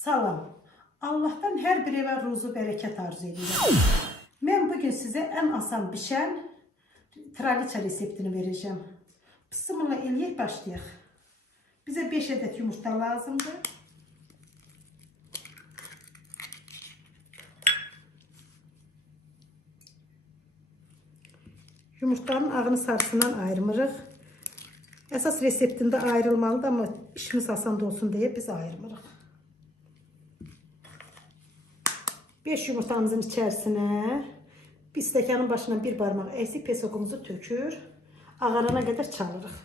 Salam. Allah'tan her bir eve ruzu bereket arzu ediyorum. Ben bugün size en asan pişen traliçe reseptini vereceğim. Bismillah eləyək başlayaq. Bize 5 adet yumurta lazımdır. Yumurtanın ağını sarısından ayırmırıq. Əsas reseptində ayrılmalıdır, ama işimiz asan olsun diye biz ayırmırıq. 5 yumurtamızın içerisine bir stəkanın başına bir parmaq əksik pesokumuzu tökür. Ağarana kadar çalırıq.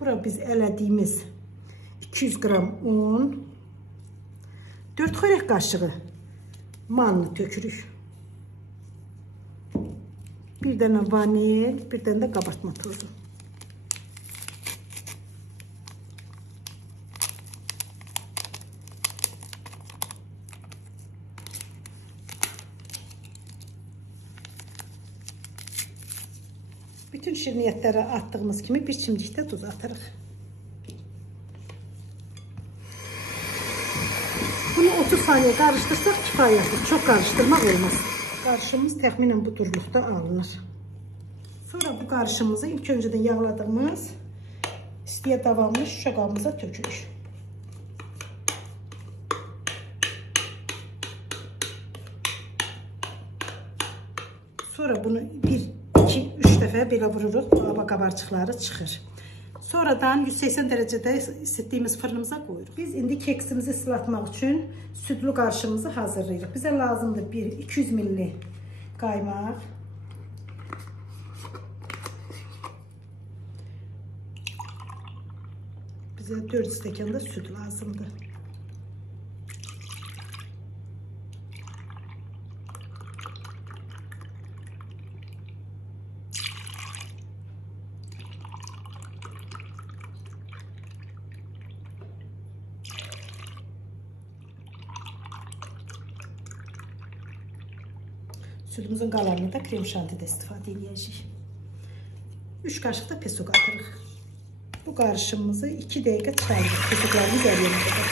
Bura biz elədiyimiz 200 gram un, 4 xörək qaşığı manlı tökürük. Bir dənə vanil, bir dənə də qabartma tozu. Bütün şirniyyətlərə attığımız kimi bir çimdikdə tuz atırıq. Bunu 30 saniye karıştırsak kifayətdir. Çok karıştırmak olmaz. Karışımımız təxminən bu durluqda alınır. Sonra bu karışımımızı ilk önceden yağladığımız istiyə davamlı şüşə qabımıza tökürük. Sonra bunu 1, 2, 3 dəfə belə vururuq. Hava qabarcıqları çıxır. Sonradan 180 derecede ısıttığımız fırınımıza koyuyoruz. Biz indi keksimizi ıslatmak için sütlü karışımımızı hazırlayırıq. Bize lazımdır 200 ml kaymak, bize 4 stəkan da süt lazımdır. Sütümüzün qalanını da krem şantide istifadə edəcəyik. 3 qaşıq da pesok atırıq. Bu qarışımımızı 2 dəqiqə çıxarırıq. Pesoklarımız əriyənə qədər.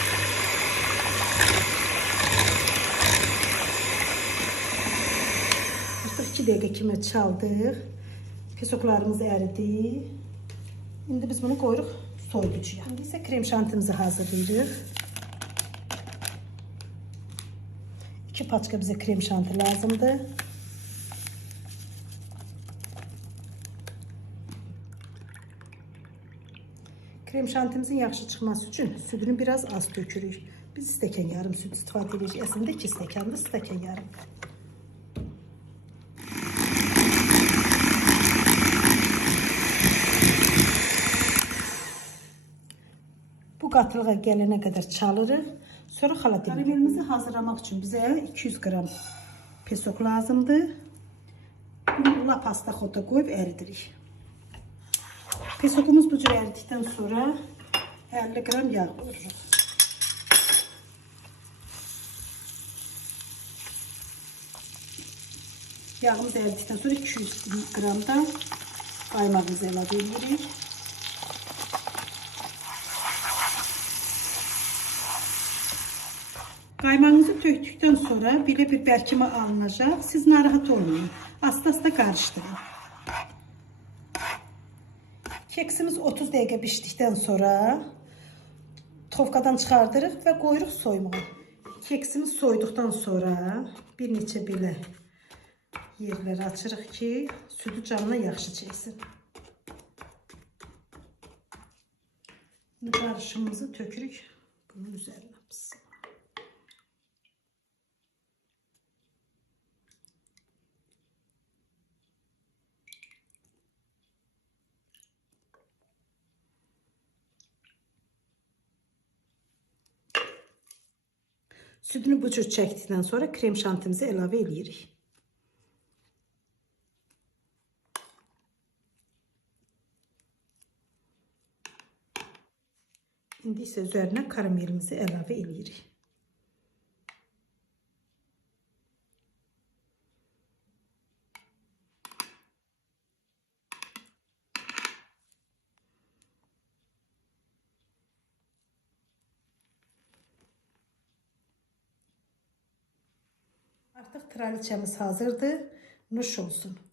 Artıq 2 dəqiqə kimi çaldıq. Pesoklarımız əridi. İndi biz bunu qoyuruq soyuducuya. İndi isə krem şantimizi hazırlayırıq. 2 paçka bize krem şanti lazımdır. Krem şantimizin yaxşı çıxması için sütünü biraz az tökürük. Biz stəkan yarım süt istifadə edirik. Əslində 2 stəkandır, stəkan yarım. Bu qatılığa gələnə qədər çalırıq. Sonra xaladelimizi. Karamelimizi hazırlamaq için bize 200 gram pesok lazımdır. Bunu lap asta xoda qoyub əridirik. Pesokumuz bu cür əridikdən sonra 50 gram yağ qoyuruq. Yağımız əridikdən sonra 200 gram da qaymağımızı əlavə edirik. Qaymağınızı töktükdən sonra belə bir bərkimə alınacaq. Siz narahat olmayın. Asta-asta qarışdırın. Keksimiz 30 dəqiqə bişdikdən sonra tovkadan çıxardırıq və qoyuruq soymağa. Keksimiz soyduqdan sonra bir neçə belə yerləri açırıq ki, sütü canına yaxşı çəksin. Qarışımımızı tökürük bunun üzərinə. Sütünü bu cür çəkdikdən sonra krem şantimizi əlavə edirik. İndi isə üzərinə karamelimizi əlavə edirik. Artıq traliçemiz hazırdır. Nuş olsun.